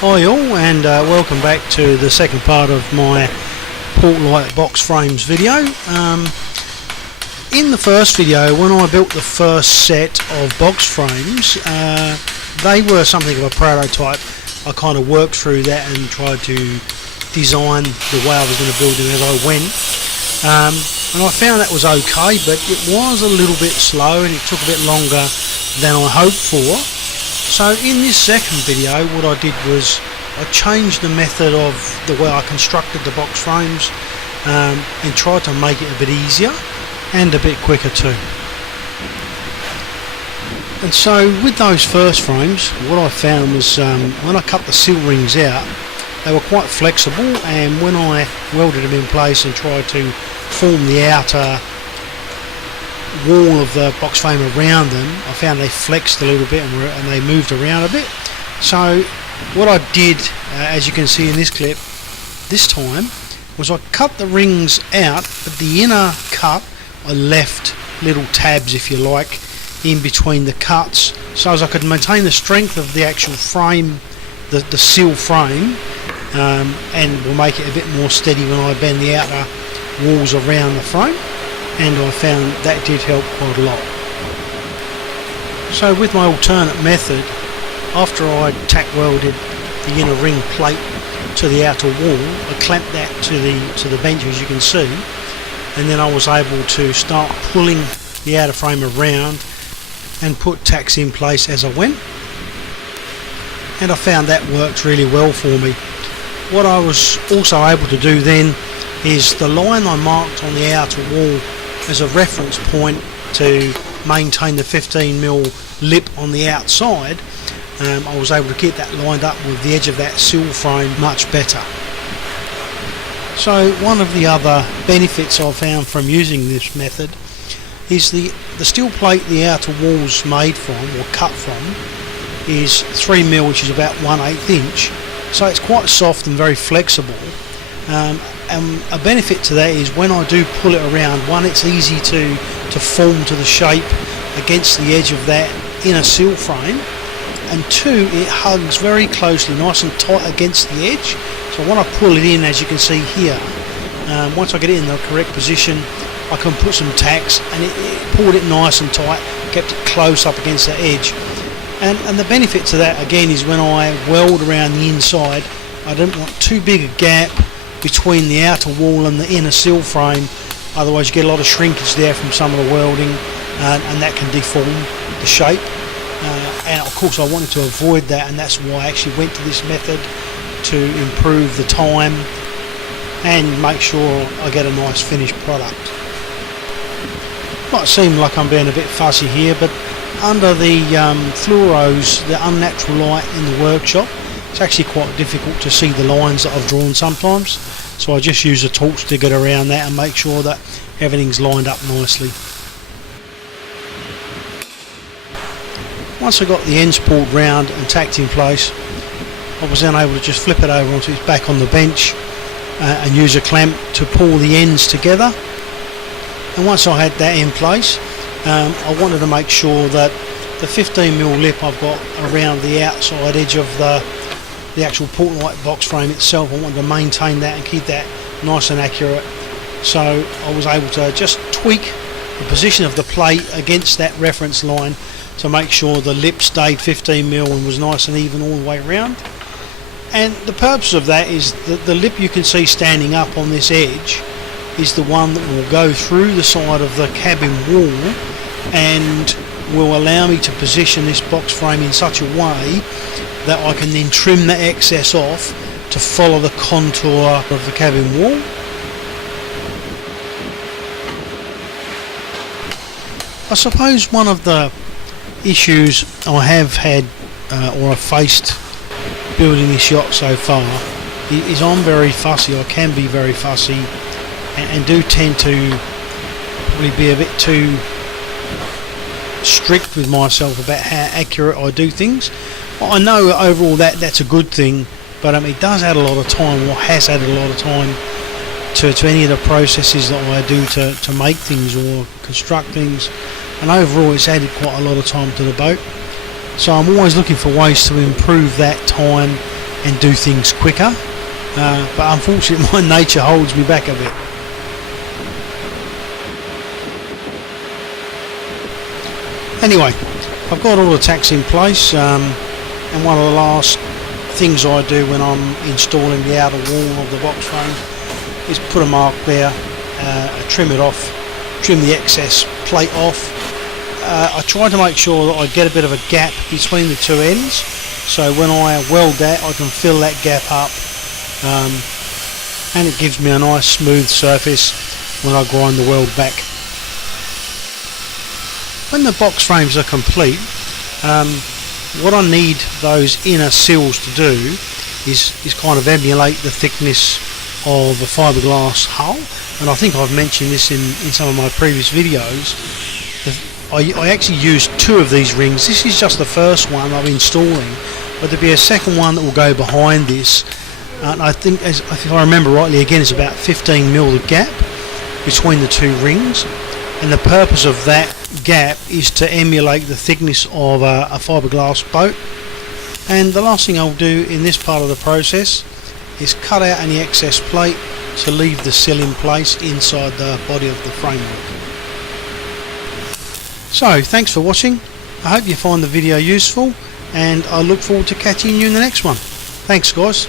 Hi all, and welcome back to the second part of my port light box frames video. In the first video, when I built the first set of box frames, they were something of a prototype. I kind of worked through that and tried to design the way I was going to build them as I went. And I found that was okay, but it was a little bit slow and it took a bit longer than I hoped for. So in this second video, what I did was I changed the method of the way I constructed the box frames and tried to make it a bit easier and a bit quicker too. And so with those first frames, what I found was when I cut the seal rings out, they were quite flexible, and when I welded them in place and tried to form the outer wall of the box frame around them, I found they flexed a little bit and they moved around a bit. So what I did, as you can see in this clip, this time was I cut the rings out, but the inner cut I left little tabs, if you like, in between the cuts, so as I could maintain the strength of the actual frame, the seal frame, and will make it a bit more steady when I bend the outer walls around the frame. And I found that did help quite a lot. So with my alternate method, after I tack welded the inner ring plate to the outer wall, I clamped that to the bench, as you can see, and then I was able to start pulling the outer frame around and put tacks in place as I went, and I found that worked really well for me. What I was also able to do then is the line I marked on the outer wall as a reference point to maintain the 15mm lip on the outside. I was able to keep that lined up with the edge of that seal frame much better. So one of the other benefits I've found from using this method is the steel plate the outer wall's made from, or cut from, is 3mm, which is about 1/8 inch, so it's quite soft and very flexible. And a benefit to that is when I do pull it around, one, it's easy to form to the shape against the edge of that inner seal frame, and two, it hugs very closely, nice and tight against the edge. So when I pull it in, as you can see here, once I get it in the correct position, I can put some tacks, and it pulled it nice and tight, kept it close up against the edge. And the benefit to that again is when I weld around the inside, I don't want too big a gap between the outer wall and the inner seal frame, otherwise you get a lot of shrinkage there from some of the welding, and that can deform the shape. And of course I wanted to avoid that, and that's why I actually went to this method, to improve the time and make sure I get a nice finished product. Might seem like I'm being a bit fussy here, but under the fluoros, the unnatural light in the workshop, it's actually quite difficult to see the lines that I've drawn sometimes, so I just use a torch to get around that and make sure that everything's lined up nicely. Once I got the ends pulled round and tacked in place, I was then able to just flip it over onto its back on the bench and use a clamp to pull the ends together. And once I had that in place, I wanted to make sure that the 15mm lip I've got around the outside edge of the actual port light box frame itself, I wanted to maintain that and keep that nice and accurate. So I was able to just tweak the position of the plate against that reference line to make sure the lip stayed 15mm and was nice and even all the way around. And the purpose of that is that the lip you can see standing up on this edge is the one that will go through the side of the cabin wall and will allow me to position this box frame in such a way that I can then trim the excess off to follow the contour of the cabin wall. I suppose one of the issues I have had or I've faced building this yacht so far is I'm very fussy. I can be very fussy and do tend to probably be a bit too strict with myself about how accurate I do things. I know overall that's a good thing, but it does add a lot of time, or has added a lot of time to any of the processes that I do to make things or construct things, and overall it's added quite a lot of time to the boat. So I'm always looking for ways to improve that time and do things quicker, but unfortunately my nature holds me back a bit. Anyway, I've got all the tacks in place, and one of the last things I do when I'm installing the outer wall of the box frame is put a mark there, trim it off, trim the excess plate off. I try to make sure that I get a bit of a gap between the two ends, so when I weld that I can fill that gap up, and it gives me a nice smooth surface when I grind the weld back. When the box frames are complete, what I need those inner sills to do is kind of emulate the thickness of a fiberglass hull, and I think I've mentioned this in some of my previous videos. I actually used 2 of these rings. This is just the first one I'm installing, but there'll be a second one that will go behind this, and I think, if I remember rightly, again it's about 15mm the gap between the 2 rings, and the purpose of that gap is to emulate the thickness of a fiberglass boat. And the last thing I'll do in this part of the process is cut out any excess plate to leave the sill in place inside the body of the framework. So thanks for watching. I hope you find the video useful, and I look forward to catching you in the next one. Thanks guys.